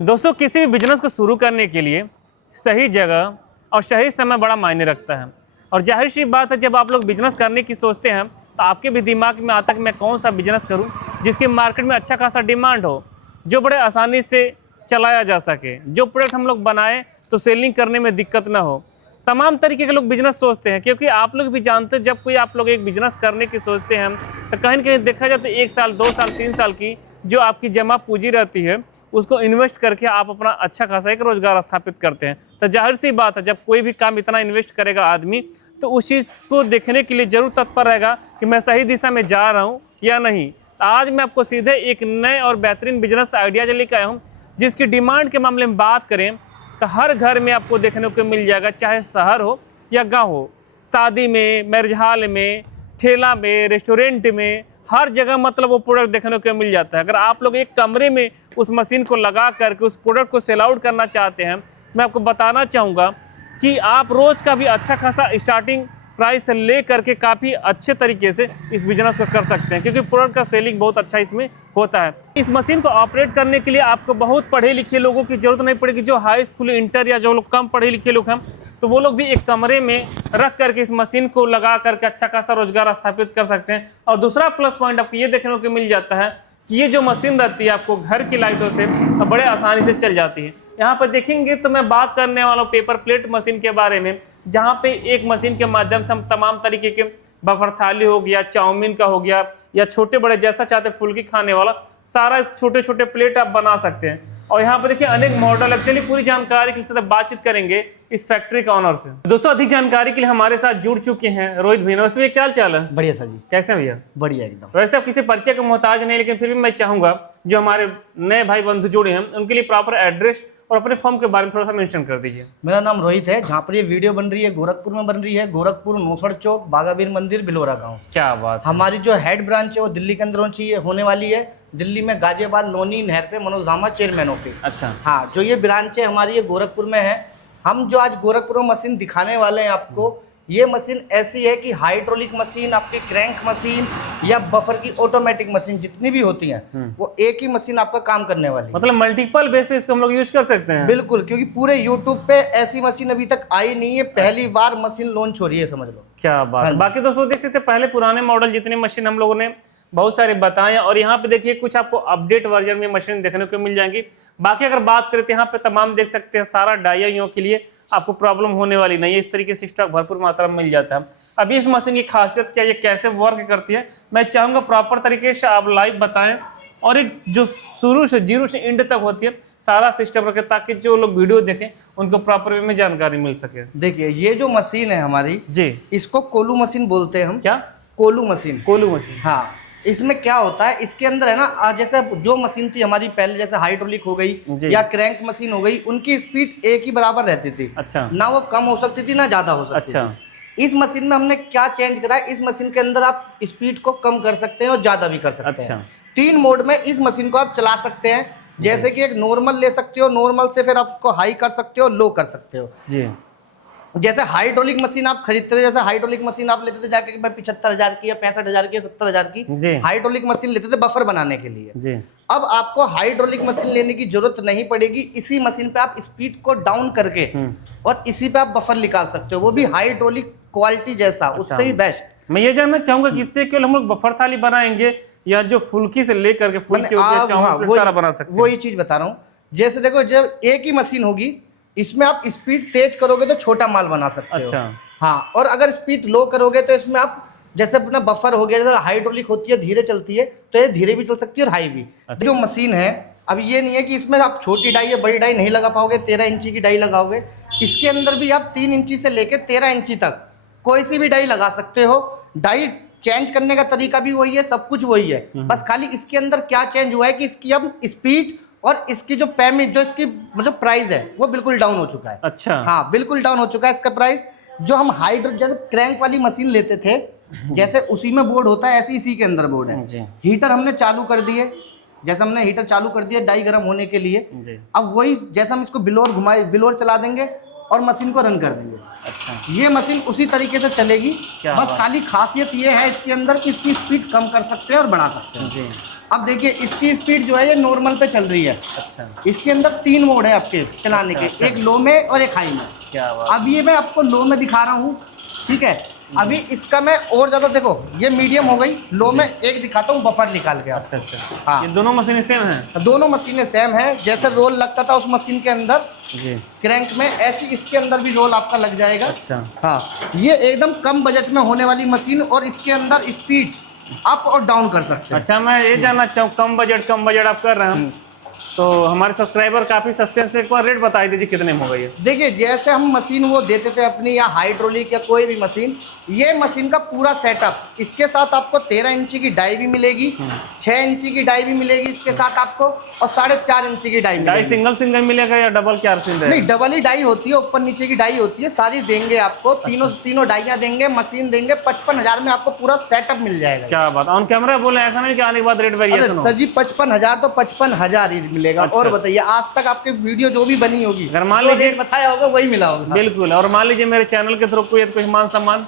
दोस्तों, किसी भी बिजनेस को शुरू करने के लिए सही जगह और सही समय बड़ा मायने रखता है। और जाहिर सी बात है, जब आप लोग बिजनेस करने की सोचते हैं तो आपके भी दिमाग में आता है कि मैं कौन सा बिजनेस करूं जिसकी मार्केट में अच्छा खासा डिमांड हो, जो बड़े आसानी से चलाया जा सके, जो प्रोडक्ट हम लोग बनाएं तो सेलिंग करने में दिक्कत ना हो। तमाम तरीके के लोग बिजनेस सोचते हैं, क्योंकि आप लोग भी जानते हो, जब कोई आप लोग एक बिजनेस करने की सोचते हैं तो कहीं ना कहीं देखा जाए तो 1 साल 2 साल 3 साल की जो आपकी जमा पूंजी रहती है उसको इन्वेस्ट करके आप अपना अच्छा खासा एक रोजगार स्थापित करते हैं। तो जाहिर सी बात है, जब कोई भी काम इतना इन्वेस्ट करेगा आदमी, तो उस चीज़ को देखने के लिए जरूर तत्पर रहेगा कि मैं सही दिशा में जा रहा हूँ या नहीं। तो आज मैं आपको सीधे एक नए और बेहतरीन बिजनेस आइडिया लेकर आया हूँ, जिसकी डिमांड के मामले में बात करें तो हर घर में आपको देखने को मिल जाएगा, चाहे शहर हो या गाँव हो। शादी में, मैरिज हॉल में, ठेला में, रेस्टोरेंट में, हर जगह मतलब वो प्रोडक्ट देखने को मिल जाता है। अगर आप लोग एक कमरे में उस मशीन को लगा करके उस प्रोडक्ट को सेल आउट करना चाहते हैं, मैं आपको बताना चाहूँगा कि आप रोज़ का भी अच्छा खासा स्टार्टिंग प्राइस से ले करके काफ़ी अच्छे तरीके से इस बिजनेस को कर सकते हैं, क्योंकि प्रोडक्ट का सेलिंग बहुत अच्छा इसमें होता है। इस मशीन को ऑपरेट करने के लिए आपको बहुत पढ़े लिखे लोगों की ज़रूरत नहीं पड़ेगी। जो हाई स्कूल, इंटर या जो लोग कम पढ़े लिखे लोग हैं, तो वो लोग भी एक कमरे में रख करके इस मशीन को लगा करके अच्छा खासा रोजगार स्थापित कर सकते हैं। और दूसरा प्लस पॉइंट आपको ये देखने को मिल जाता है कि ये जो मशीन रहती है आपको घर की लाइटों से बड़े आसानी से चल जाती है। यहाँ पर देखेंगे तो मैं बात करने वाला हूँ पेपर प्लेट मशीन के बारे में, जहाँ पे एक मशीन के माध्यम से हम तमाम तरीके के बफर थाली हो गया, चाउमीन का हो गया, या छोटे बड़े जैसा चाहते फुल्की खाने वाला सारा छोटे छोटे प्लेट आप बना सकते हैं। और यहाँ पर देखिए अनेक मॉडल है। चलिए पूरी जानकारी के साथ बातचीत करेंगे इस फैक्ट्री का ऑनर से। दोस्तों, अधिक जानकारी के लिए हमारे साथ जुड़ चुके हैं रोहित भैया। वैसे क्या चाल है? बढ़िया सर जी। कैसे भैया? बढ़िया एकदम। वैसे आप किसी परिचय का मोहताज नहीं, लेकिन फिर भी मैं चाहूंगा जो हमारे नए भाई बंधु जुड़े हैं उनके लिए प्रॉपर एड्रेस और अपने फर्म के बारे में थोड़ा सा मेंशन कर दीजिए। मेरा नाम रोहित है। जहाँ पर ये वीडियो बन रही है गोरखपुर में बन रही है, गोरखपुर नौसड़ चौक, बागावीर मंदिर, बिलोरा गांव। क्या बात है। हमारी जो हेड ब्रांच है वो दिल्ली के अंदर होने वाली है। दिल्ली में गाजियाबाद लोनी नहर पे मनोज धामा चेयरमैन ऑफिस। अच्छा। हाँ, जो ये ब्रांच है हमारी ये गोरखपुर में है। हम जो आज गोरखपुर में मशीन दिखाने वाले हैं आपको, ये मशीन ऐसी है कि हाइड्रोलिक मशीन, आपकी क्रैंक मशीन या बफर की ऑटोमेटिक मशीन जितनी भी होती हैं वो एक ही मशीन आपका काम करने वाली है। मतलब मल्टीपल बेस पे इसको हम लोग यूज कर सकते हैं। बिल्कुल, क्योंकि पूरे यूट्यूब पे ऐसी मशीन अभी तक आई नहीं है। पहली बार मशीन लॉन्च हो रही है, समझ लो। क्या बात है। बाकी दोस्तों देख सकते पहले पुराने मॉडल जितने मशीन हम लोगों ने बहुत सारे बताए, और यहाँ पे देखिए कुछ आपको अपडेट वर्जन में मशीन देखने को मिल जाएंगी। बाकी अगर बात करें तो यहाँ पे तमाम देख सकते हैं सारा डाइयों के लिए आपको प्रॉब्लम होने वाली नहीं है। इस तरीके से स्टॉक भरपूर मात्रा में मिल जाता है। अभी इस मशीन की खासियत क्या है, ये कैसे वर्क करती है, मैं चाहूँगा प्रॉपर तरीके से आप लाइव बताएं, और एक जो शुरू से जीरो से एंड तक होती है सारा सिस्टम रखें, ताकि जो लोग वीडियो देखें उनको प्रॉपर वे में जानकारी मिल सके। देखिए ये जो मशीन है हमारी जी, इसको कोलू मशीन बोलते हैं हम। क्या? कोलू मशीन। कोलू मशीन, हाँ। इसमें क्या होता है, इसके अंदर है ना, जैसे जो मशीन थी हमारी पहले, जैसे हाइड्रोलिक हो गई या क्रैंक मशीन हो गई, उनकी स्पीड एक ही बराबर रहती थी। अच्छा। ना वो कम हो सकती थी ना ज्यादा हो सकती थी। इस मशीन में हमने क्या चेंज करा है, इस मशीन के अंदर आप स्पीड को कम कर सकते हैं और ज्यादा भी कर सकते हैं। 3 मोड में इस मशीन को आप चला सकते हैं। जैसे कि एक नॉर्मल ले सकते हो, नॉर्मल से फिर आपको हाई कर सकते हो, लो कर सकते हो जी। जैसे हाइड्रोलिक मशीन आप खरीदते थे, जैसे हाइड्रोलिक मशीन आप लेते थे जाके 75,000 की या 65,000 की, 70,000 की हाइड्रोलिक मशीन लेते थे बफर बनाने के लिए जी। अब आपको हाइड्रोलिक मशीन लेने की जरूरत नहीं पड़ेगी। इसी मशीन पे आप स्पीड को डाउन करके और इसी पे आप बफर निकाल सकते हो, वो भी हाइड्रोलिक क्वालिटी जैसा, उससे भी बेस्ट। मैं ये जानना चाहूंगा कि इससे केवल हम लोग बफर थाली बनाएंगे या जो फुल्की से लेकर के फुल्की सारा बना सकते हैं? वही चीज बता रहा हूँ। जैसे देखो, जब एक ही मशीन होगी, इसमें आप स्पीड तेज करोगे तो छोटा माल बना सकते हो। अच्छा। हाँ, और अगर स्पीड लो करोगे तो इसमें आप, जैसे अपना बफर हो गया, जैसे हाइड्रोलिक होती है धीरे चलती है, तो ये धीरे भी चल सकती है और हाई भी। अच्छा। जो मशीन है अब ये नहीं है कि इसमें आप छोटी डाई या बड़ी डाई नहीं लगा पाओगे, 13 इंची की डाई लगाओगे। इसके अंदर भी आप 3 इंची से लेकर 13 इंची तक कोई सी भी डाई लगा सकते हो। डाई चेंज करने का तरीका भी वही है, सब कुछ वही है, बस खाली इसके अंदर क्या चेंज हुआ है कि इसकी अब स्पीड और इसकी जो पेमेंट, जो इसकी मतलब प्राइस है, वो बिल्कुल डाउन हो चुका है। अच्छा। हाँ, बिल्कुल डाउन हो चुका है इसका प्राइस। जो हम हाइड्रो जैसे क्रैंक वाली मशीन लेते थे, जैसे उसी में बोर्ड होता है, ऐसे इसी के अंदर बोर्ड है। हीटर हमने चालू कर दिए, जैसे हमने हीटर चालू कर दिया डाई गर्म होने के लिए। अब वही जैसे हम इसको बिलोर चला देंगे और मशीन को रन कर देंगे। अच्छा। ये मशीन उसी तरीके से चलेगी, बस खाली खासियत ये है इसके अंदर कि इसकी स्पीड कम कर सकते हैं और बढ़ा सकते हैं जी। अब देखिए इसकी स्पीड जो है ये नॉर्मल पे चल रही है। अच्छा, इसके अंदर 3 मोड है आपके चलाने के, अच्छा। एक लो में और एक हाई में। क्या बात। अब ये मैं आपको लो में दिखा रहा हूँ, ठीक है। अभी इसका मैं और ज़्यादा, देखो ये मीडियम हो गई, लो में एक दिखाता हूँ बफर निकाल के। अच्छा अच्छा, हाँ, ये दोनों मशीनें सेम हैं? दोनों मशीनें सेम है। जैसे रोल लगता था उस मशीन के अंदर जी, क्रैंक में, ऐसी इसके अंदर भी रोल आपका लग जाएगा। अच्छा। हाँ, ये एकदम कम बजट में होने वाली मशीन, और इसके अंदर स्पीड अप और डाउन कर सकते हैं। अच्छा, मैं ये जानना चाहूँ, कम बजट आप कर रहे हैं तो हमारे सब्सक्राइबर काफ़ी सस्ते हैं, तो एक बार रेट बता दीजिए कितने में हो गई है? देखिए जैसे हम मशीन वो देते थे अपनी, या हाइड्रोलिक या कोई भी मशीन, ये मशीन का पूरा सेटअप, इसके साथ आपको 13 इंची की डाई भी मिलेगी, 6 इंची की डाई भी मिलेगी इसके साथ आपको, और 4.5 इंची की डाई डाई मिलेगी। सिंगल मिलेगा या डबल क्या सिंगल? नहीं, डबल ही डाई होती है, ऊपर नीचे की डाई होती है, सारी देंगे आपको। तीनों डाइयाँ देंगे, मशीन देंगे। 55,000 में आपको पूरा सेटअप मिल जाएगा। क्या बात, ऑन कैमरा बोले, ऐसा नहीं कि आने के बाद रेट वेरिएशन हो? सर जी 55,000 तो 55,000 ही मिलेगा। अच्छा। और बताइए, आज तक आपकी वीडियो जो भी बनी होगी, अगर मान जो लीजिए रेट बताया होगा वही मिला होगा। बिल्कुल, और मान लीजिए मेरे चैनल के थ्रू कोई कुछ मान सम्मान?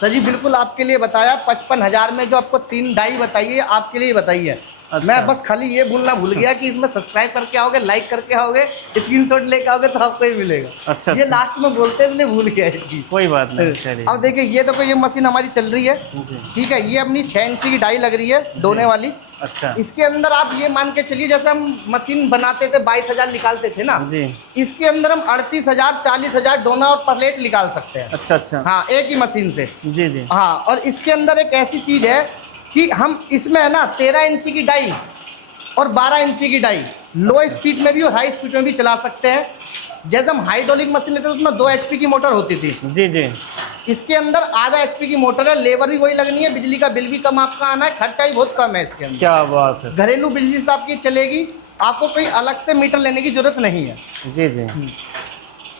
सर जी बिल्कुल आपके लिए बताया। 55,000 में जो आपको 3 डाई बताइए, आपके लिए बताइए। अच्छा। मैं बस खाली ये बोलना भूल गया कि इसमें सब्सक्राइब करके आओगे, लाइक करके आओगे, स्क्रीनशॉट लेके आओगे तो आपको ही मिलेगा। अच्छा, ये लास्ट में बोलते इसलिए भूल गया ये चीज़। कोई बात नहीं, चलिए। अब देखिए, ये देखो ये मशीन हमारी चल रही है, जी। ठीक है। ये अपनी 6 इंची की डाई लग रही है, डोने वाली। अच्छा इसके अंदर आप ये मान के चलिए, जैसे हम मशीन बनाते थे 22,000 निकालते थे ना जी, इसके अंदर हम 38,000 40,000 डोना और प्लेट निकाल सकते हैं। अच्छा अच्छा, हाँ, एक ही मशीन से। जी जी, हाँ, और इसके अंदर एक ऐसी चीज़ है कि हम इसमें है ना 13 इंची की डाई और 12 इंची की डाई लो स्पीड में भी और हाई स्पीड में भी चला सकते हैं। जैसे हम हाइड्रोलिक मशीन लेते थे उसमें 2 HP की मोटर होती थी, जी जी, इसके अंदर आधा HP की मोटर है। लेबर भी वही लगनी है, बिजली का बिल भी कम आपका आना है, खर्चा भी बहुत कम है इसके अंदर। क्या बात है। घरेलू बिजली से आपकी चलेगी, आपको कोई अलग से मीटर लेने की जरूरत नहीं है। जी जी।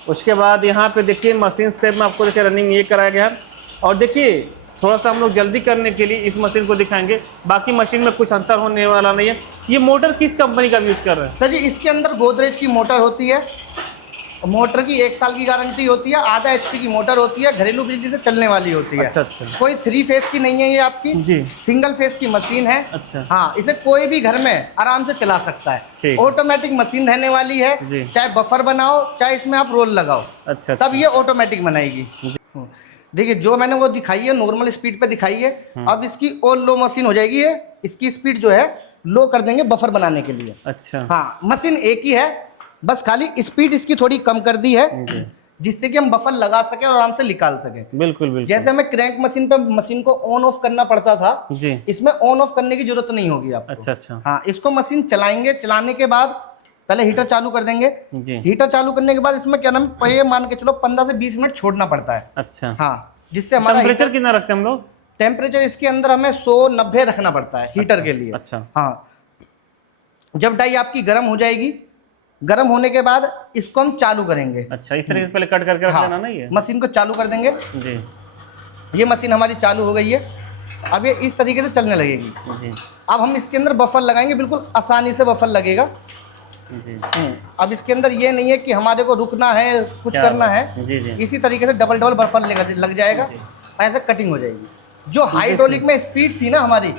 उसके बाद यहाँ पे देखिए मशीन स्टेप में आपको देखिए रनिंग ये कराया गया है। और देखिए थोड़ा सा हम लोग जल्दी करने के लिए इस मशीन को दिखाएंगे, बाकी मशीन में कुछ अंतर होने वाला नहीं है। ये मोटर किस कंपनी का यूज़ कर रहे हैं? सर जी इसके अंदर गोदरेज की मोटर होती है, मोटर की 1 साल की गारंटी होती है, आधा HP की मोटर होती है, घरेलू बिजली से चलने वाली होती है। अच्छा अच्छा, कोई 3 फेस की नहीं है ये आपकी, जी, सिंगल फेस की मशीन है। अच्छा, हाँ, इसे कोई भी घर में आराम से चला सकता है। ठीक। ऑटोमेटिक मशीन रहने वाली है, जी। चाहे बफर बनाओ चाहे इसमें आप रोल लगाओ, अच्छा सब ये ऑटोमेटिक बनाएगी। देखिए जो मैंने वो दिखाई है नॉर्मल स्पीड पे दिखाई है, अब इसकी और लो मशीन हो जाएगी है, इसकी स्पीड जो है लो कर देंगे बफर बनाने के लिए। अच्छा, हाँ, मशीन एक ही है, बस खाली स्पीड इसकी थोड़ी कम कर दी है, जी, जिससे कि हम बफर लगा सके और आराम से निकाल सके। बिल्कुल बिल्कुल, जैसे हमें क्रैंक मशीन पे मशीन को ऑन ऑफ करना पड़ता था, जी, इसमें ऑन ऑफ करने की जरूरत नहीं होगी आपको। अच्छा अच्छा, हाँ, इसको मशीन चलाएंगे, चलाने के बाद पहले हीटर चालू कर देंगे। जी, हीटर चालू करने के बाद इसमें क्या नाम, ये मान के चलो 15 से 20 मिनट छोड़ना पड़ता है। अच्छा। हाँ, जिससे हमारा टेम्परेचर कितना रखते हैं हम लोग? टेम्परेचर इसके अंदर हमें 190 रखना पड़ता है हीटर के लिए। अच्छा, हाँ, जब डाई आपकी गर्म हो जाएगी, गर्म होने के बाद इसको हम चालू करेंगे। अच्छा, इस तरीके से पहले कट करके रख लेना हाँ, ना ये? मशीन को चालू कर देंगे। जी ये मशीन हमारी चालू हो गई है, अब ये इस तरीके से चलने लगेगी। जी अब हम इसके अंदर बफर लगाएंगे, बिल्कुल आसानी से बफर लगेगा। जी, अब इसके अंदर ये नहीं है कि हमारे को रुकना है, कुछ क्या करना बात। है, जी जी, इसी तरीके से डबल डबल बफर लग जाएगा, जी। ऐसे कटिंग हो जाएगी। जो हाइड्रोलिक में स्पीड थी ना हमारी,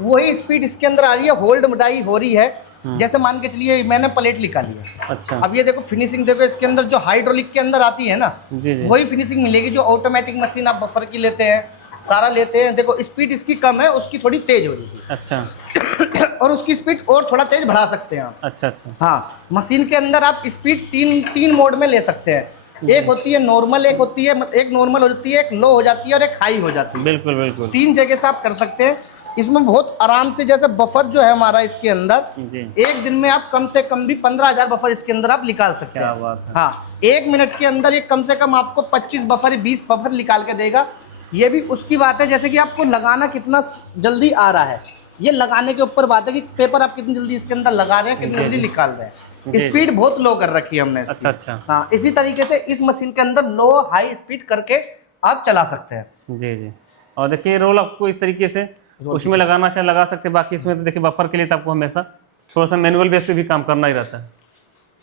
वही स्पीड इसके अंदर आ रही है, होल्ड मटाई हो रही है। जैसे मान के चलिए मैंने प्लेट निकाली है, अच्छा, अब ये देखो फिनिशिंग देखो, इसके अंदर जो हाइड्रोलिक के अंदर आती है ना, जी जी, वही फिनिशिंग मिलेगी जो ऑटोमेटिक मशीन आप बफर की लेते हैं, सारा लेते हैं। देखो स्पीड इसकी कम है, उसकी थोड़ी तेज हो रही है, अच्छा और उसकी स्पीड और थोड़ा तेज बढ़ा सकते हैं आप। अच्छा अच्छा, हाँ, मशीन के अंदर आप स्पीड तीन मोड में ले सकते हैं। एक होती है नॉर्मल, एक होती है, एक नॉर्मल हो जाती है, एक लो हो जाती है और एक हाई हो जाती है। बिल्कुल बिल्कुल, 3 जगह से आप कर सकते हैं। इसमें बहुत आराम से, जैसे बफर जो है हमारा इसके अंदर, जी, एक दिन में आप कम से कम भी 15,000 बफर इसके अंदर आप निकाल सकते क्या हैं। बात है। हाँ, 1 मिनट के अंदर ये कम से कम आपको 25 बफर 20 बफर निकाल के देगा। ये भी उसकी बात है, जैसे कि आपको लगाना कितना जल्दी आ रहा है, ये लगाने के ऊपर बात है कि पेपर आप कितनी जल्दी इसके अंदर लगा रहे हैं, कितनी जल्दी निकाल रहे हैं। स्पीड बहुत लो कर रखी है हमने इसकी। अच्छा अच्छा, हाँ, इसी तरीके से इस मशीन के अंदर लो हाई स्पीड करके आप चला सकते हैं। जी जी। और देखिए रोल आपको इस तरीके से उसमें लगाना चाहे लगा सकते हैं, बाकी इसमें तो देखिए बफर के लिए तो आपको हमेशा थोड़ा सा मैनुअल बेस पे भी काम करना ही रहता है।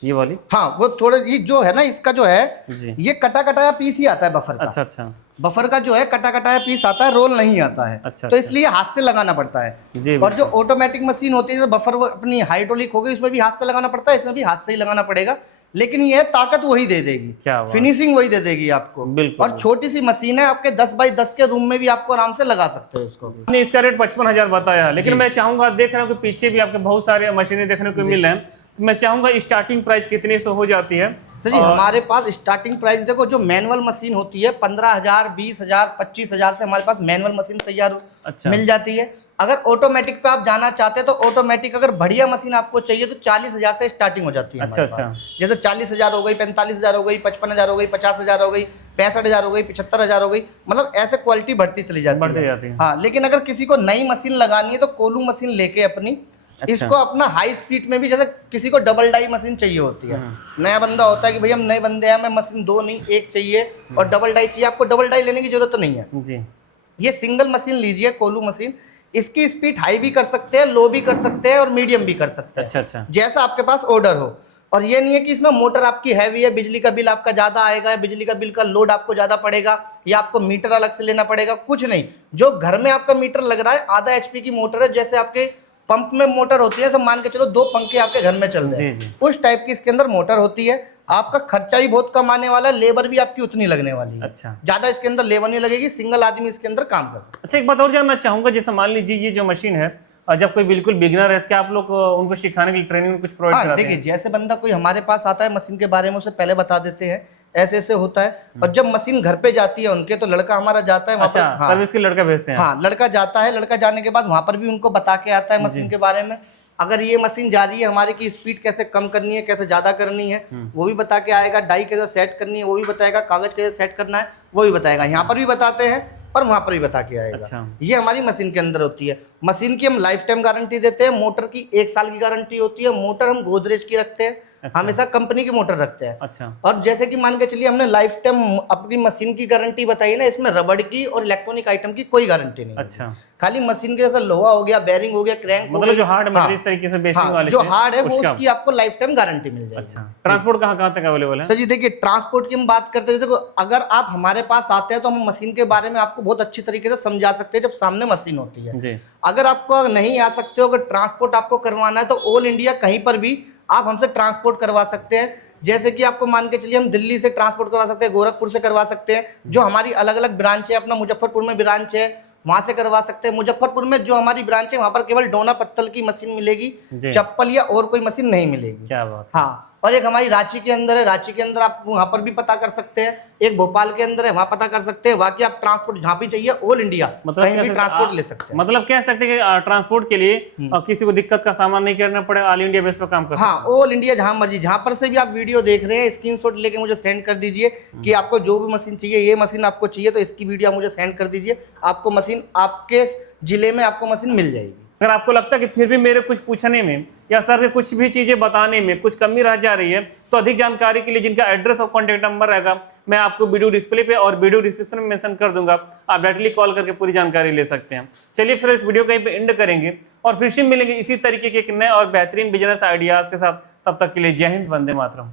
ये वाली? हाँ, वो थोड़ा ये जो है ना, इसका जो है जी। ये कटा कटाया पीस ही आता है बफर का। अच्छा अच्छा। बफर का जो है कटा कटाया पीस आता है, रोल नहीं आता है। अच्छा, तो अच्छा। इसलिए हाथ से लगाना पड़ता है। जी, और जो ऑटोमेटिक मशीन होती है, जैसे बफर अपनी हाइड्रोलिक हो गई, उसमें भी हाथ से लगाना पड़ता है, इसमें भी हाथ से ही लगाना पड़ेगा, लेकिन ये ताकत वही दे देगी, क्या बात। फिनिशिंग वही दे देगी आपको। बिल्कुल। और छोटी सी मशीन है, आपके 10x10 के रूम में भी आपको आराम से लगा सकते हो इसको। आपने इसका रेट 55,000 बताया, लेकिन मैं चाहूंगा, देख रहा हूँ कि पीछे भी आपके बहुत सारे मशीनें देखने को मिल रहे हैं, तो मैं चाहूंगा स्टार्टिंग प्राइस कितने से हो जाती है? सर जी, हमारे पास स्टार्टिंग प्राइस देखो, जो मैनुअल मशीन होती है 15,000, 20,000, 25,000 से हमारे पास मैनुअल मशीन तैयार मिल जाती है। अगर ऑटोमेटिक पे आप जाना चाहते हैं तो ऑटोमेटिक अगर बढ़िया मशीन आपको चाहिए तो 40,000 से स्टार्टिंग हो जाती है। अच्छा अच्छा। जैसे 40,000 हो गई, 45,000 हो गई, 55,000 हो गई, 50,000 हो गई, 65,000 हो गई, 75,000 हो गई, मतलब ऐसे क्वालिटी बढ़ती चली जाती है। हाँ, लेकिन अगर किसी को नई मशीन लगानी है तो कोलू मशीन लेके अपनी इसको अपना हाई स्पीड में भी, जैसे किसी को डबल डाई मशीन चाहिए होती है, नया बंदा होता है कि भाई हम नए बंदे हैं, हमें मशीन 2 नहीं 1 चाहिए और डबल डाई चाहिए, आपको डबल डाई लेने की जरूरत नहीं है जी। ये सिंगल मशीन लीजिए, कोलू मशीन। इसकी स्पीड हाई भी कर सकते हैं, लो भी कर सकते हैं और मीडियम भी कर सकते हैं। अच्छा अच्छा। जैसा आपके पास ऑर्डर हो। और ये नहीं है कि इसमें मोटर आपकी हैवी है, बिजली का बिल आपका ज्यादा आएगा, बिजली का बिल का लोड आपको ज्यादा पड़ेगा, या आपको मीटर अलग से लेना पड़ेगा, कुछ नहीं। जो घर में आपका मीटर लग रहा है, आधा HP की मोटर है, जैसे आपके पंप में मोटर होती है, सब मान के चलो 2 पंखे आपके घर में चल रहे हैं, उस टाइप की इसके अंदर मोटर होती है। आपका खर्चा भी बहुत कम आने वाला है, लेबर भी आपकी उतनी लगने वाली है। अच्छा। ज्यादा इसके अंदर लेबर नहीं लगेगी, सिंगल आदमी इसके अंदर काम कर सकता है। अच्छा, एक बात और जानना चाहूंगा, जैसे मान लीजिए ये जो मशीन है, और जब कोई बिल्कुल बिगिनर है, क्या आप लोग उनको सिखाने के लिए ट्रेनिंग में कुछ प्रोवाइड कराते हैं? देखिए, जैसे बंदा कोई हमारे पास आता है, मशीन के बारे में उसे पहले बता देते हैं, ऐसे ऐसे होता है। और जब मशीन घर पे जाती है उनके, तो लड़का हमारा जाता है वहाँ पर। अच्छा, सर्विस के लड़का भेजते हैं? हाँ, लड़का जाता है, लड़का जाने के बाद वहाँ पर भी उनको बता के आता है मशीन के बारे में। अगर ये मशीन जा रही है हमारे की स्पीड कैसे कम करनी है, कैसे ज्यादा करनी है, वो भी बता के आएगा। डाई कैसे सेट करनी है वो भी बताएगा, कागज कैसे सेट करना है वो भी बताएगा। यहाँ पर भी बताते हैं और वहाँ पर भी बता के आएगा। अच्छा। ये हमारी मशीन के अंदर होती है। मशीन की हम लाइफ टाइम गारंटी देते हैं, मोटर की 1 साल की गारंटी होती है। मोटर हम गोदरेज की रखते हैं। अच्छा। हमेशा कंपनी की मोटर रखते हैं। अच्छा। और जैसे कि मान के चलिए हमने लाइफ टाइम अपनी मशीन की गारंटी बताई ना, इसमें रबड़ की और इलेक्ट्रॉनिक आइटम की कोई गारंटी नहीं। अच्छा। खाली मशीन के जैसा लोहा हो गया, बेरिंग हो गया, क्रैंक मतलब जो हार्ड मटेरियल इस तरीके से बेसिंग वाले जो हार्ड है वो उसकी आपको लाइफ टाइम गारंटी मिल जाएगी। अच्छा। ट्रांसपोर्ट कहाँ तक अवेलेबल है? सर जी, देखिए, ट्रांसपोर्ट की हम बात करते हैं, देखो अगर आप हमारे पास आते हैं तो हम मशीन के बारे में आपको बहुत अच्छी तरीके से समझा सकते हैं जब सामने मशीन होती है जी। अगर आपको नहीं आ सकते हो, अगर ट्रांसपोर्ट आपको करवाना है तो ऑल इंडिया कहीं पर भी आप हमसे ट्रांसपोर्ट करवा सकते हैं। जैसे कि आपको मान के चलिए हम दिल्ली से ट्रांसपोर्ट करवा सकते हैं, गोरखपुर से करवा सकते हैं, जो हमारी अलग अलग ब्रांच है। अपना मुजफ्फरपुर में ब्रांच है, वहां से करवा सकते हैं। मुजफ्फरपुर में जो हमारी ब्रांच है वहां पर केवल डोना पत्तल की मशीन मिलेगी, चप्पल या और कोई मशीन नहीं मिलेगी। क्या बात। हाँ, और एक हमारी रांची के अंदर है, रांची के अंदर आप वहां पर भी पता कर सकते हैं। एक भोपाल के अंदर है, वहां पता कर सकते हैं। बाकी आप ट्रांसपोर्ट जहां भी चाहिए ऑल इंडिया कहीं भी ट्रांसपोर्ट ले सकते हैं। मतलब कह सकते हैं कि ट्रांसपोर्ट के लिए किसी को दिक्कत का सामना नहीं करना पड़े, ऑल इंडिया बेस पर काम कर सकते हैं। हाँ, ऑल इंडिया जहां मर्जी, जहां पर से भी आप वीडियो देख रहे हैं, स्क्रीनशॉट लेके मुझे सेंड कर दीजिए कि आपको जो भी मशीन चाहिए, ये मशीन आपको चाहिए तो इसकी वीडियो मुझे सेंड कर दीजिए। आपको मशीन आपके जिले में आपको मशीन मिल जाएगी। अगर आपको लगता है कि फिर भी मेरे कुछ पूछने में या सर के कुछ भी चीज़ें बताने में कुछ कमी रह जा रही है, तो अधिक जानकारी के लिए जिनका एड्रेस और कॉन्टैक्ट नंबर रहेगा, मैं आपको वीडियो डिस्प्ले पे और वीडियो डिस्क्रिप्शन में मेंशन कर दूंगा। आप डायरेक्टली कॉल करके पूरी जानकारी ले सकते हैं। चलिए फिर इस वीडियो को यहीं पे एंड करेंगे और फिर से मिलेंगे इसी तरीके के एक नए और बेहतरीन बिजनेस आइडियाज़ के साथ। तब तक के लिए जय हिंद, वंदे मातरम।